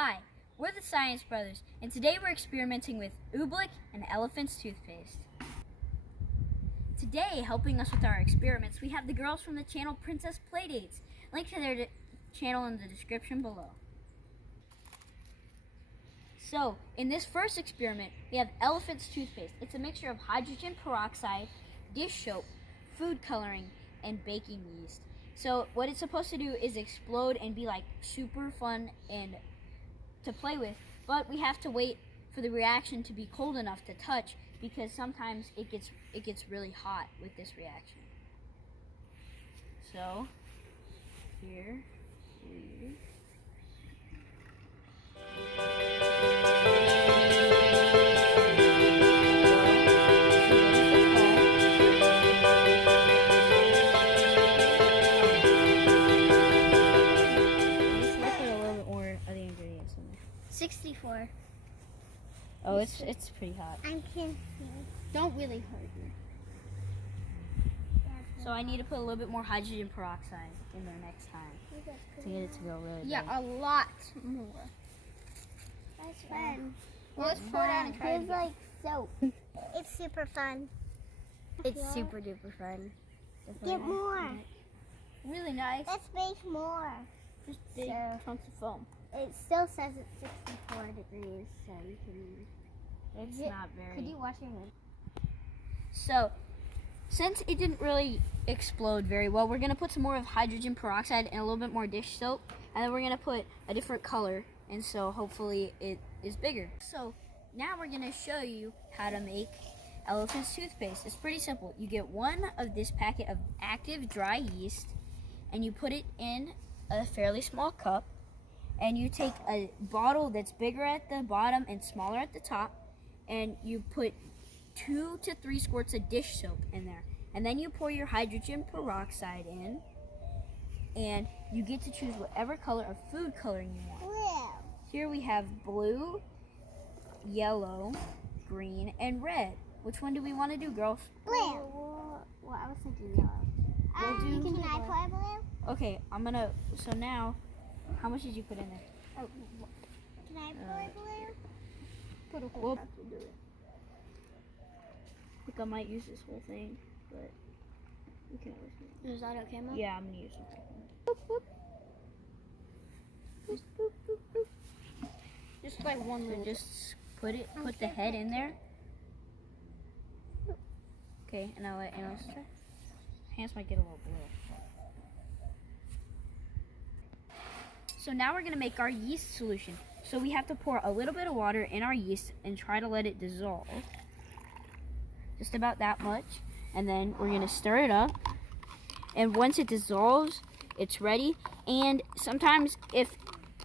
Hi, we're the Science Brothers, and today we're experimenting with Oobleck and Elephant's Toothpaste. Today, helping us with our experiments, we have the girls from the channel Princess Playdates. Link to their channel in the description below. So, in this first experiment, we have Elephant's Toothpaste. It's a mixture of hydrogen peroxide, dish soap, food coloring, and baking yeast. So, what it's supposed to do is explode and be like super fun and to play with, but we have to wait for the reaction to be cold enough to touch, because sometimes it gets really hot with this reaction. So here ingredients in there. 64. Oh, it's pretty hot. I can see. Don't really hurt me. So I need to put a little bit more hydrogen peroxide in there next time to get it to go really big. Yeah, a lot more. That's fun. Well, let's pour it out and try it. It's like soap. It's super fun. It's super duper fun. Get more. Really nice. Let's make more. Just big chunks of foam. It still says it's 64 degrees, so you can... It's not very... Could you wash your hands? So, since it didn't really explode very well, we're going to put some more of hydrogen peroxide and a little bit more dish soap, and then we're going to put a different color, and so hopefully it is bigger. So, now we're going to show you how to make Elephant's Toothpaste. It's pretty simple. You get one of this packet of active dry yeast, and you put it in a fairly small cup, and you take a bottle that's bigger at the bottom and smaller at the top, and you put 2 to 3 squirts of dish soap in there. And then you pour your hydrogen peroxide in, and you get to choose whatever color of food coloring you want. Blue. Here we have blue, yellow, green, and red. Which one do we want to do, girls? Blue. Well, I was thinking yellow. Can I put blue? Okay, so now, how much did you put in there? Oh, can I put blue? Put a whole cup to do it. I think I might use this whole thing, but we can always do it. Is that okay, Mom? Yeah, I'm gonna use it. Boop, boop. Just boop, boop, boop. Just like one little. Just put the head in there. Okay, and I'll let Anna try. Hands might get a little blue. So now we're gonna make our yeast solution. So we have to pour a little bit of water in our yeast and try to let it dissolve. Just about that much. And then we're gonna stir it up. And once it dissolves, it's ready. And sometimes if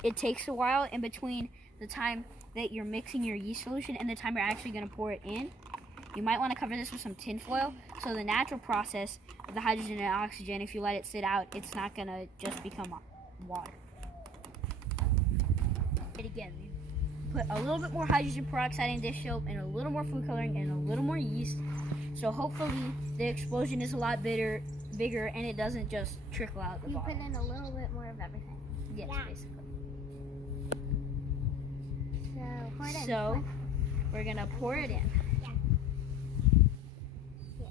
it takes a while in between the time that you're mixing your yeast solution and the time you're actually gonna pour it in, you might wanna cover this with some tin foil. So the natural process of the hydrogen and oxygen, if you let it sit out, it's not gonna just become water. Again, put a little bit more hydrogen peroxide and dish soap and a little more food coloring and a little more yeast, so hopefully the explosion is a lot bigger and it doesn't just trickle out the bottom. You put in a little bit more of everything. Yes, basically. So we're gonna pour it in. Yeah.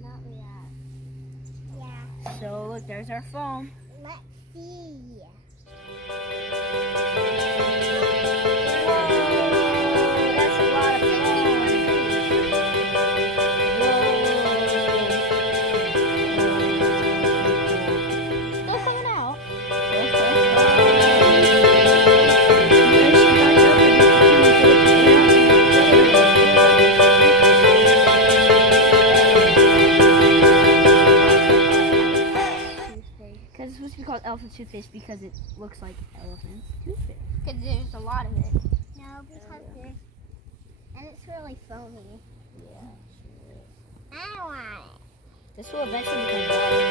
Not yeah. So look, there's our foam. Let's see. Because it's supposed to be called Elephant's Toothpaste because it looks like elephant's toothpaste. Because there's a lot of it. No, because there's... And it's really foamy. Yeah. I don't want it. This will eventually become water.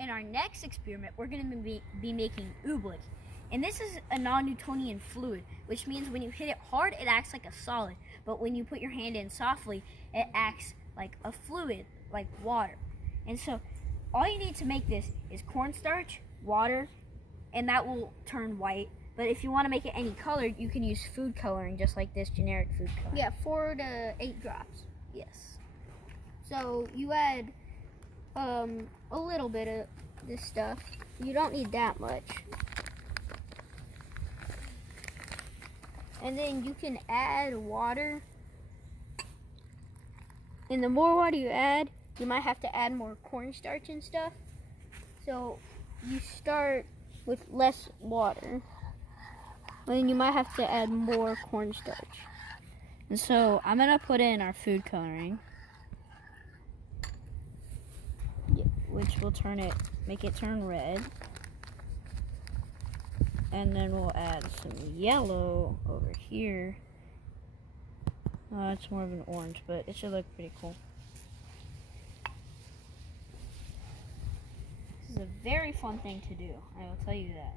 In our next experiment, we're going to be making Oobleck. And this is a non-Newtonian fluid, which means when you hit it hard, it acts like a solid. But when you put your hand in softly, it acts like a fluid, like water. And so all you need to make this is cornstarch, water, and that will turn white. But if you want to make it any color, you can use food coloring, just like this generic food coloring. Yeah, 4 to 8 drops. Yes. So you add a little bit of this stuff. You don't need that much. And then you can add water. And the more water you add, you might have to add more cornstarch and stuff. So you start with less water. And then you might have to add more cornstarch. And so I'm going to put in our food coloring, which will make it turn red. And then we'll add some yellow over here. It's more of an orange, but it should look pretty cool. This is a very fun thing to do, I will tell you that.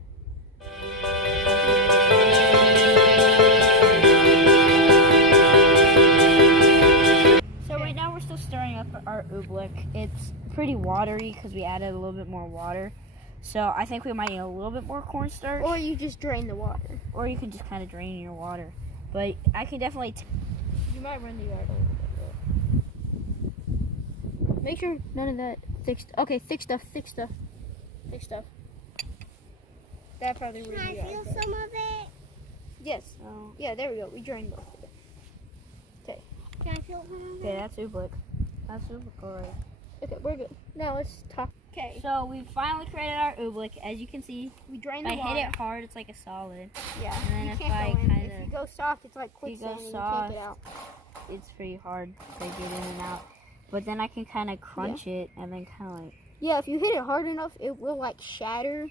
So right now we're still stirring up our oobleck. It's pretty watery because we added a little bit more water. So I think we might need a little bit more cornstarch. Or you just drain the water. Or you can just kind of drain your water. But I can definitely... You might run the yard a little bit. Make sure none of that thick stuff. Okay, thick stuff. That probably ruined the yard. Can I feel some of it? Yes. Yeah, there we go. We drained most of it. Okay. Can I feel some of it? Okay, that's oobleck. That's oobleck already. Okay, we're good. Now let's talk. Okay. So we finally created our oobleck. As you can see, We drain if the I water. hit it hard, it's like a solid. Yeah. And then You if can't I go in. kinda- If you go soft, it's like If you quicksand go and soft, you can't get out. it's pretty hard to get in and out. But then I can kind of crunch it and then kind of like... Yeah, if you hit it hard enough, it will like shatter.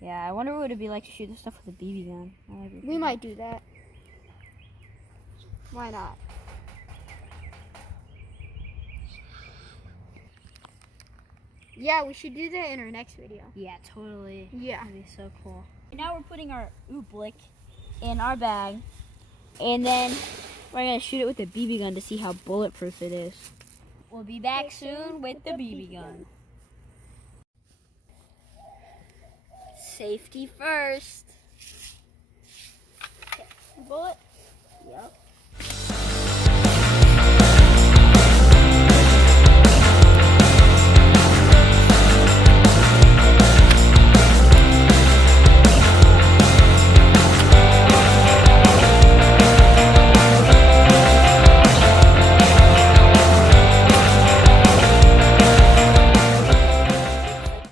Yeah, I wonder what it'd be like to shoot this stuff with a BB gun. We might do that. Why not? Yeah, we should do that in our next video. Yeah, totally. Yeah. That'd be so cool. Now we're putting our oobleck in our bag, and then we're gonna shoot it with a BB gun to see how bulletproof it is. We'll be back soon with the BB gun. Safety first. Bullet? Yep.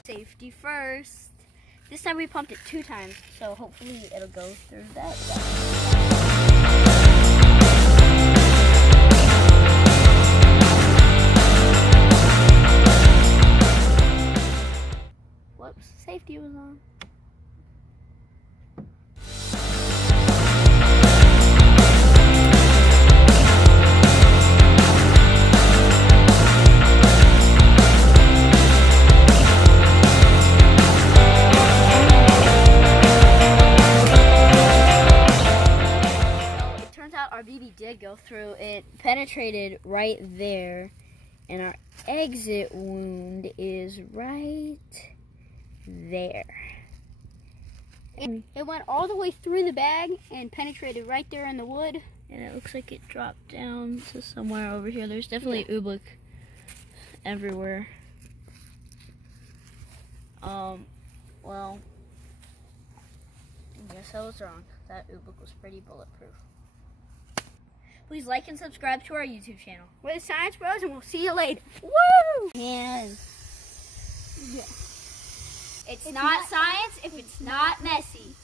Safety first. This time we pumped it 2 times, so hopefully it'll go through that. Whoops, safety was on. Our BB did go through. It penetrated right there, and our exit wound is right there. And it went all the way through the bag and penetrated right there in the wood. And it looks like it dropped down to somewhere over here. There's definitely oobleck everywhere. Well, I guess I was wrong. That oobleck was pretty bulletproof. Please like and subscribe to our YouTube channel. We're the Science Bros, and we'll see you later. Woo! And Yeah. it's not science if it's not messy.